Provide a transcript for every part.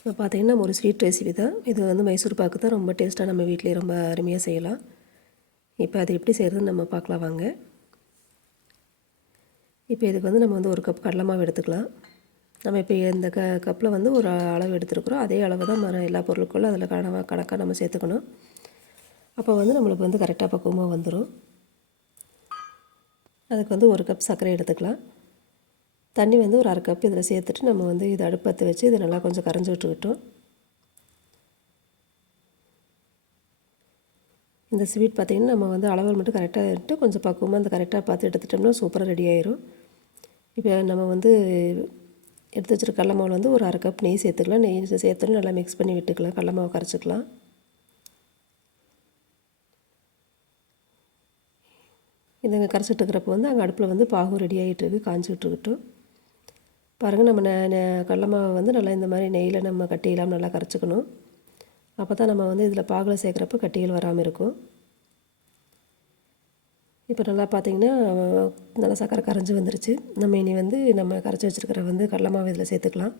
இப்போ பார்த்தீங்கன்னா ஒரு ஸ்வீட் ரெசிபி தான். இது வந்து மைசூர் பாக்கு தான் ரொம்ப டேஸ்ட்டாக நம்ம வீட்டிலே ரொம்ப அருமையாக செய்யலாம். இப்போ அது எப்படி செய்கிறதுன்னு நம்ம பார்க்கலாம் வாங்க. இப்போ இதுக்கு வந்து நம்ம வந்து ஒரு கப் கடலை மாவு எடுத்துக்கலாம். நம்ம இப்போ இந்த க கப்பில் வந்து ஒரு அளவு எடுத்துருக்குறோம். அதே அளவு தான் மர எல்லா பொருட்களும் அதில் கணவாக கணக்காக நம்ம சேர்த்துக்கணும். அப்போ வந்து நம்மளுக்கு வந்து கரெக்டாக பக்குவமாக வந்துடும் அதுக்கு வந்து ஒரு கப் சர்க்கரை எடுத்துக்கலாம். தண்ணி வந்து ஒரு அரை கப் இதில் சேர்த்துட்டு நம்ம வந்து இதை அடுப்பத்து வச்சு இதை நல்லா கொஞ்சம் கரைஞ்சி விட்டுக்கிட்டோம். இந்த ஸ்வீட் பார்த்திங்கன்னா நம்ம வந்து அளவுகள் மட்டும் கரெக்டாக எடுத்து கொஞ்சம் பக்குவமாக அந்த கரெக்டாக பார்த்து எடுத்துட்டோம்னா சூப்பராக ரெடி ஆயிரும். இப்போ நம்ம வந்து எடுத்து வச்சுருக்க கடல மாவில் வந்து ஒரு அரை கப் நெய் சேர்த்துக்கலாம். நெய் சேர்த்துட்டு நல்லா மிக்ஸ் பண்ணி விட்டுக்கலாம். கடல மாவு கரைச்சிக்கலாம். இதை கரைச்சிட்டு இருக்கிறப்ப வந்து அங்கே அடுப்பில் வந்து பாகு ரெடி ஆகிட்டு இருக்குது காஞ்சிக்கிட்டு இருக்கட்டும் பாருங்கள் நம்ம ந கடல மாவை வந்து நல்லா இந்த மாதிரி நெய்யில் நம்ம கட்டியெல்லாம் நல்லா கரைச்சிக்கணும். அப்போ தான் நம்ம வந்து இதில் பாகில் சேர்க்குறப்ப கட்டிகள் வராமல் இருக்கும். இப்போ நல்லா பார்த்திங்கன்னா நல்லா சக்கரை கரைஞ்சி வந்துருச்சு. நம்ம இனி வந்து நம்ம கரைச்சி வச்சுருக்கிற வந்து கடலை மாவு இதில் சேர்த்துக்கலாம்.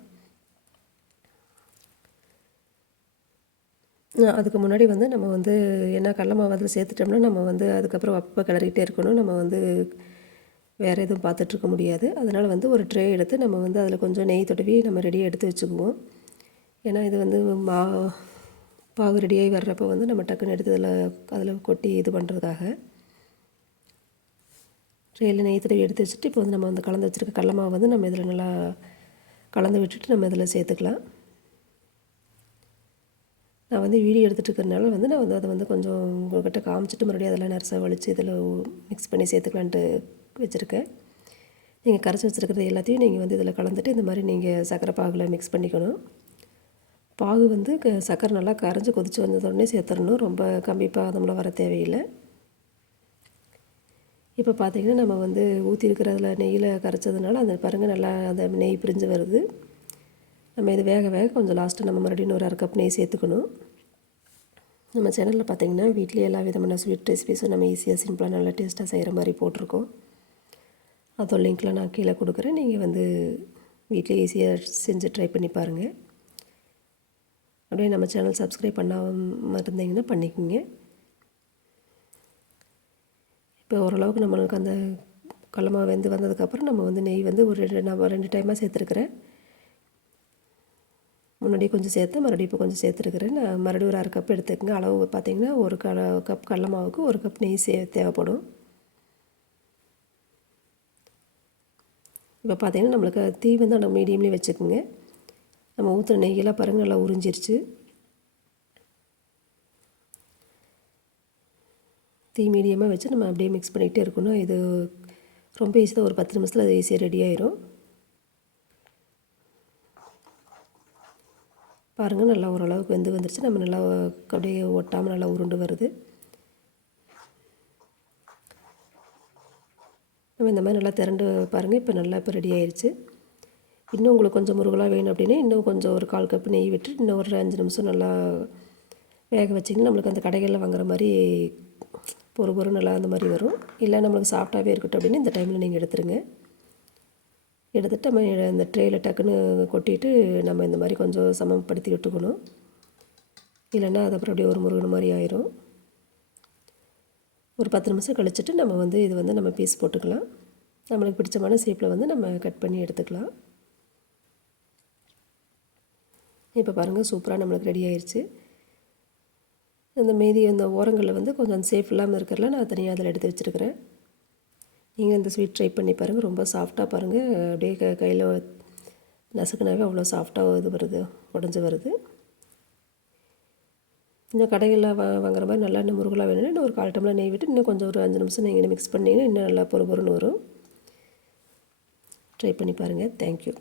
அதுக்கு முன்னாடி வந்து நம்ம வந்து என்ன கடலை மாவு அதில் சேர்த்துட்டோம்னா நம்ம வந்து அதுக்கப்புறம் அப்போ கிளறிக்கிட்டே இருக்கணும். நம்ம வந்து வேறு எதுவும் பார்த்துட்ருக்க முடியாது. அதனால் வந்து ஒரு ட்ரே எடுத்து நம்ம வந்து அதில் கொஞ்சம் நெய் தொடவி நம்ம ரெடியாக எடுத்து வச்சுக்குவோம். ஏன்னா இது வந்து மா பாகு ரெடியாகி வர்றப்போ வந்து நம்ம டக்குன்னு எடுத்து அதில் அதில் கொட்டி இது பண்ணுறதுக்காக ட்ரேயில் நெய் தடவி எடுத்து வச்சுட்டு இப்போ வந்து நம்ம வந்து கலந்து வச்சுருக்க கடல மாவு வந்து நம்ம இதில் நல்லா கலந்து விட்டுட்டு நம்ம இதில் சேர்த்துக்கலாம். நான் வந்து வீடியோ எடுத்துகிட்டு இருக்கிறனால வந்து நான் வந்து அதை வந்து கொஞ்சம் உங்கள்கிட்ட காமிச்சிட்டு மறுபடியும் அதெல்லாம் நரசாக வலித்து இதில் மிக்ஸ் பண்ணி சேர்த்துக்கலான்ட்டு வச்சுருக்கேன். நீங்கள் கரைச்சி வச்சுருக்கிறது எல்லாத்தையும் நீங்கள் வந்து இதில் கலந்துட்டு இந்த மாதிரி நீங்கள் சக்கரை பாகில் மிக்ஸ் பண்ணிக்கணும். பாகு வந்து க சர்க்கரை நல்லா கரைஞ்சி கொதித்து வந்ததோடனே சேர்த்துடணும். ரொம்ப கம்பி பாதம்லாம் வர தேவையில்லை. இப்போ பார்த்திங்கன்னா நம்ம வந்து ஊற்றி இருக்கிற அதில் நெய்யில் கரைச்சதுனால அந்த பாருங்கள் நல்லா அந்த நெய் பிரிஞ்சு வருது. நம்ம இது வேக வேக கொஞ்சம் லாஸ்ட்டு நம்ம மறுபடியும் ஒரு அரை கப் நெய் சேர்த்துக்கணும். நம்ம சேனலில் பார்த்திங்கன்னா வீட்லேயே எல்லா விதமான ஸ்வீட் ரெசிபிஸும் நம்ம ஈஸியாக சிம்பிளாக நல்லா டேஸ்ட்டாக செய்கிற மாதிரி போட்டிருக்கோம். அதோட லிங்க்கில் நான் கீழே கொடுக்குறேன். நீங்கள் வந்து வீட்டிலே ஈஸியாக செஞ்சு ட்ரை பண்ணி பாருங்கள் அப்படியே நம்ம சேனல் சப்ஸ்கிரைப் பண்ணாமல் இருந்தீங்கன்னா பண்ணிக்கோங்க. இப்போ ஓரளவுக்கு நம்மளுக்கு அந்த கடலமாவு வெந்து வந்ததுக்கப்புறம் நம்ம வந்து நெய் வந்து ஒரு ரெண்டு நான் ரெண்டு டைமாக சேர்த்துருக்குறேன். முன்னாடி கொஞ்சம் சேர்த்து மறுபடியும் இப்போ கொஞ்சம் சேர்த்துருக்குறேன். நான் மறுபடியும் ஒரு அரை கப் எடுத்துக்கங்க. அளவு பார்த்திங்கன்னா ஒரு க கப் கடல மாவுக்கு ஒரு கப் நெய் சே தேவைப்படும். இப்போ பார்த்திங்கன்னா நம்மளுக்கு தீ வந்து நம்ம மீடியம்லேயே வச்சுக்கோங்க. நம்ம ஊற்றுற நெய்யெல்லாம் பாருங்கள் நல்லா உறிஞ்சிருச்சு. தீ மீடியமாக வச்சு நம்ம அப்படியே மிக்ஸ் பண்ணிகிட்டே இருக்கணும். இது ரொம்ப ஈஸியாக ஒரு பத்து நிமிஷத்தில் அது ஈஸியாக ரெடி ஆயிரும். பாருங்கள் நல்லா ஓரளவுக்கு வெந்து வந்துருச்சு. நம்ம நல்லா அப்படியே ஒட்டாமல் நல்லா உருண்டு வருது. நம்ம இந்த மாதிரி நல்லா திரண்டு பாருங்கள் இப்போ நல்லா இப்போ ரெடி ஆயிடுச்சு இன்னும் உங்களுக்கு கொஞ்சம் முருகலாக வேணும் அப்படின்னா இன்னும் கொஞ்சம் ஒரு கால் கப்பு நெய் விட்டு இன்னும் ஒரு அஞ்சு நிமிஷம் நல்லா வேக வச்சிங்கன்னா நம்மளுக்கு அந்த கடைகளில் வாங்குற மாதிரி பொறு பொறு நல்லா அந்த மாதிரி வரும். இல்லை நம்மளுக்கு சாஃப்டாகவே இருக்கட்டும் அப்படின்னு இந்த டைமில் நீங்கள் எடுத்துருங்க. எடுத்துகிட்டு நம்ம இந்த ட்ரேயில் டக்குன்னு கொட்டிட்டு நம்ம இந்த மாதிரி கொஞ்சம் சமப்படுத்தி விட்டுக்கணும். இல்லைன்னா அது அப்புறம் அப்படியே ஒரு முருகன் மாதிரி ஆயிரும். ஒரு பத்து நிமிஷம் கழிச்சிட்டு நம்ம வந்து இது வந்து நம்ம பீஸ் போட்டுக்கலாம். நம்மளுக்கு பிடிச்சமான ஷேப்பில் வந்து நம்ம கட் பண்ணி எடுத்துக்கலாம். இப்போ பாருங்கள் சூப்பராக நம்மளுக்கு ரெடி ஆயிடுச்சு அந்த மீதி அந்த ஓரங்களில் வந்து கொஞ்சம் சேஃப் இல்லாமல் இருக்கிறல நான் தனியாக அதில் எடுத்து வச்சுருக்கிறேன். நீங்கள் இந்த ஸ்வீட் ட்ரை பண்ணி பாருங்கள் ரொம்ப சாஃப்டாக பாருங்கள் அப்படியே க கையில் நசுக்குனாவே அவ்வளோ சாஃப்டாக இது வருது உடஞ்சி வருது. இந்த கடைகளில் வா வாங்குற மாதிரி நல்லா இன்னும் முருகலாக வேணும்னா இன்னும் ஒரு கால் டம்ளர் நெய் விட்டு இன்னும் கொஞ்சம் ஒரு அஞ்சு நிமிஷம் நீங்கள் மிக்ஸ் பண்ணிங்கன்னா இன்னும் நல்லா பொறு வரும். ட்ரை பண்ணி பாருங்கள் தேங்க்யூ